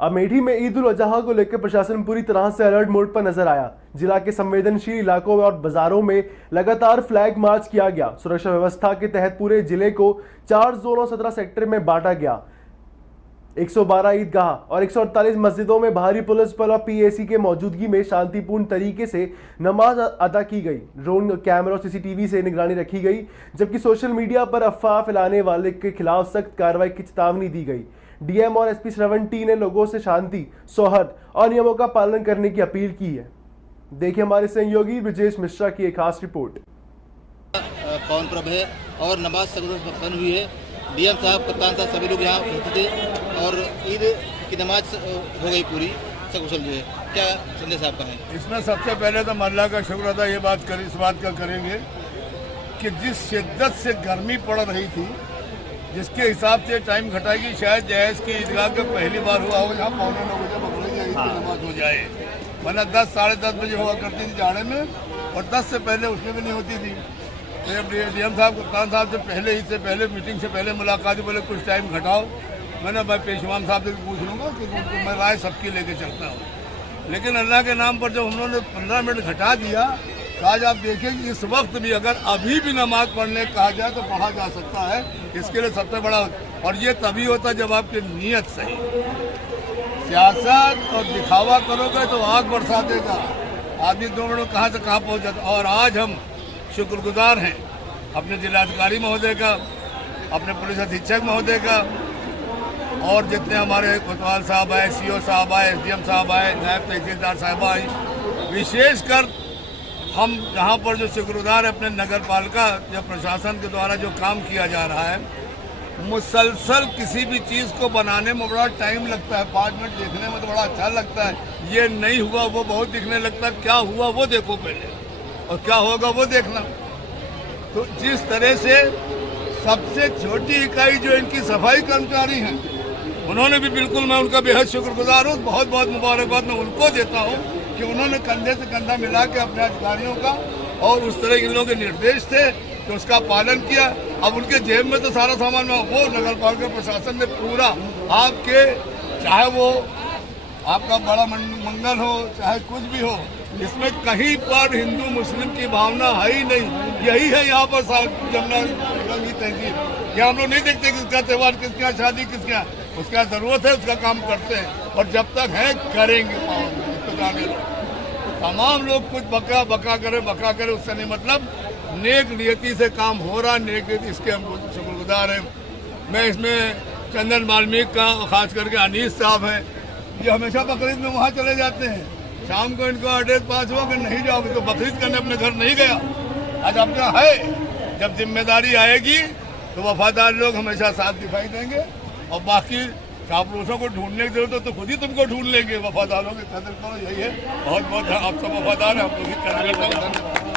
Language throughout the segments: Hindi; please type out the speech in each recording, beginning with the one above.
अमेठी में ईद उल अजहा को लेकर प्रशासन पूरी तरह से अलर्ट मोड पर नजर आया। जिला के संवेदनशील इलाकों और बाजारों में लगातार फ्लैग मार्च किया गया। सुरक्षा व्यवस्था के तहत पूरे जिले को 4 जोनों 17 सेक्टर में बांटा गया। 112 ईदगाह और 148 मस्जिदों में भारी पुलिस बल और पीएसी के मौजूदगी में शांतिपूर्ण तरीके से नमाज अदा की गई। ड्रोन कैमरा और सीसीटीवी से निगरानी रखी गई, जबकि सोशल मीडिया पर अफवाह फैलाने वाले के खिलाफ सख्त कार्रवाई की चेतावनी दी गई। डीएम और एसपी श्रवण टी ने लोगों से शांति, सौहार्द और नियमों का पालन करने की अपील की है। देखिए हमारे सहयोगी ब्रजेश मिश्रा की एक खास रिपोर्ट। पावन पर्व है और नमाज संपन्न हुई है। डीएम साहब, कप्तान साहब, सभी लोग यहाँ पहुँचे थे और ईद की नमाज हो गई पूरी सकुशल जो है। क्या संदेश आपका है? इसमें सबसे पहले तो अल्लाह का शुक्र अदा इस बात का करेंगे कि जिस शिद्दत से गर्मी पड़ रही थी, जिसके हिसाब से टाइम घटाएगी, शायद जैस की ईदगाह के पहली बार हुआ हो यहाँ 9:15 बजे बकरीद ईद की नमाज हो जाए, वरना 10 साढ़े 10 बजे हुआ करती थी जाड़े में, और 10 से पहले उसमें भी नहीं होती थी। तो डीएम साहब, कप्तान साहब से पहले मीटिंग से पहले मुलाकात, बोले कुछ टाइम घटाओ। मैंने भाई पेशवान साहब से पूछ लूँगा कि उनको मैं राय सबकी लेके चलता हूँ। लेकिन अल्लाह के नाम पर जब उन्होंने 15 मिनट घटा दिया, तो आज आप देखें कि इस वक्त भी अगर अभी भी नमाज पढ़ने कहा जाए तो पढ़ा जा सकता है। इसके लिए सबसे बड़ा, और ये तभी होता है जब आपकी नीयत सही। सियासत और दिखावा करोगे तो आग बरसा देगा, आदमी 2 मिनट कहाँ से कहाँ पहुँच जाता। और आज हम शुक्रगुजार हैं अपने जिलाधिकारी महोदय का, अपने पुलिस अधीक्षक महोदय का, और जितने हमारे कोतवाल साहब आए, सीओ साहब आए, एसडीएम साहब आए, नायब तहसीलदार साहब आई। विशेषकर हम यहाँ पर जो शुक्रगुजार है अपने नगर पालिका या प्रशासन के द्वारा जो काम किया जा रहा है, मुसलसल किसी भी चीज़ को बनाने में बड़ा टाइम लगता है। 5 मिनट देखने में तो बड़ा अच्छा लगता है, ये नहीं हुआ वो बहुत दिखने लगता है। क्या हुआ वो देखो पहले, और क्या होगा वो देखना। तो जिस तरह से सबसे छोटी इकाई जो इनकी सफाई कर्मचारी हैं, उन्होंने भी बिल्कुल, मैं उनका बेहद शुक्रगुजार हूँ। बहुत बहुत मुबारकबाद मैं उनको देता हूँ कि उन्होंने कंधे से कंधा मिला के अपने अधिकारियों का, और उस तरह इन लोगों के निर्देश थे तो उसका पालन किया। अब उनके जेब में तो सारा सामान में, वो नगर पालिका प्रशासन ने पूरा आपके, चाहे वो आपका बड़ा मंगल हो चाहे कुछ भी हो, इसमें कहीं पर हिंदू मुस्लिम की भावना है ही नहीं। यही है यहाँ पर जमुना की तहजीब। यहाँ हम लोग नहीं देखते किसका त्यौहार, किसके यहाँ शादी, किसके यहाँ, उसका जरूरत है उसका काम करते हैं, और जब तक है करेंगे। तो जाने लो, तमाम लोग कुछ बका करे उससे नहीं मतलब, नेक नियति से काम हो रहा, नेक नियति, इसके हम शुक्रगुजार हैं। मैं इसमें चंदन वाल्मीकि का, खास करके अनीस साहब हैं, ये हमेशा बकरीद में वहाँ चले जाते हैं। शाम को इनको एड्रेस पास हुआ कि नहीं जाओगे तो बकरीद करने अपने घर नहीं गया। आज अपना है, जब जिम्मेदारी आएगी तो वफादार लोग हमेशा साथ दिखाई देंगे, और बाकी चापलूसों को ढूंढने की जरूरत हो तो खुद ही तुमको ढूंढ लेंगे। वफादारों की कदर करो, यही है। बहुत बहुत आप सब वफादार हैं, आप लोग की कदर करता हूँ।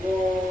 Oh